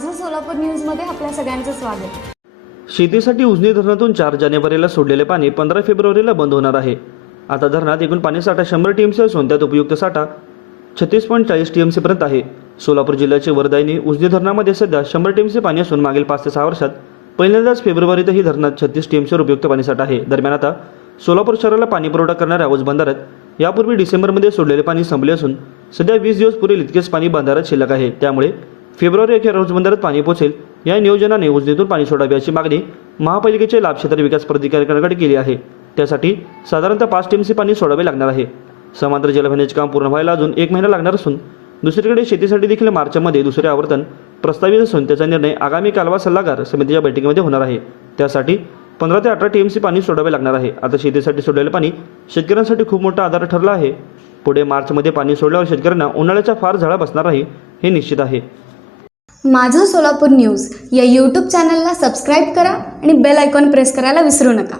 माझं सोलापूर न्यूजमध्ये आपल्या सगळ्यांचं स्वागत। शेतीसाठी उजनी धरणातून 4 जानेवारीला सोडलेले पाणी 15 फेब्रुवारीला बंद होणार आहे। आता धरणात एकूण पाणीसाठा 100 टीएमसी असून त्यात उपयुक्त साठा 36.40 टीएमसी पर्यंत आहे। सोलापूर जिल्ह्याचे वरदायिनी उजनी धरणामध्ये सध्या 100 टीएमसी पाणी असून मागील 5 ते 6 वर्षात पहिल्यांदाच फेब्रुवारीतही धरणात 36 टीएमसीवर उपयुक्त पाणीसाठा आहे। दरम्यान आता सोलापूर शहराला पाणी पुरवठा करणाऱ्या औज बंधाऱ्यात यापूर्वी डिसेंबरमध्ये सोडलेले पाणी संपले असून सध्या 20 दिवस पुरेल इतकेच पाणी बंधाऱ्यात शिल्लक आहे। त्यामुळे फेब्रुवारी अखेर औज बंधाऱ्यात पाणी पोहोचेल या नियोजनाने उजनीतून पाणी सोडावे अशी मागणी महापालिकेचे लाभक्षेत्र विकास प्राधिकरणाकडे केली आहे। त्यासाठी साधारणतः 5 टीएमसी पाणी सोडावे लागणार आहे। समांतर जलवाहिनीचे काम पूर्ण व्हायला अजून 1 महिना लागणार असून दुसरीकडे शेतीसाठी देखील मार्चमध्ये दुसरे आवर्तन प्रस्तावित असून त्याचा निर्णय आगामी कालवा सल्लागार समितीच्या बैठकीमध्ये होणार आहे। त्यासाठी 15 ते 18 टीएमसी पाणी सोडावे लागणार आहे। आता शेतीसाठी सोडलेले पाणी शेतकऱ्यांसाठी खूप मोठा आधार ठरला आहे। पुढे मार्चमध्ये पाणी सोडल्यावर शेतकऱ्यांना उन्हाळ्याचा फार झळा बसणार आहे हे निश्चित आहे। माझं सोलापूर न्यूज या यूट्यूब चॅनलला सबस्क्राईब करा आणि बेल आयकॉन प्रेस करायला विसरू नका।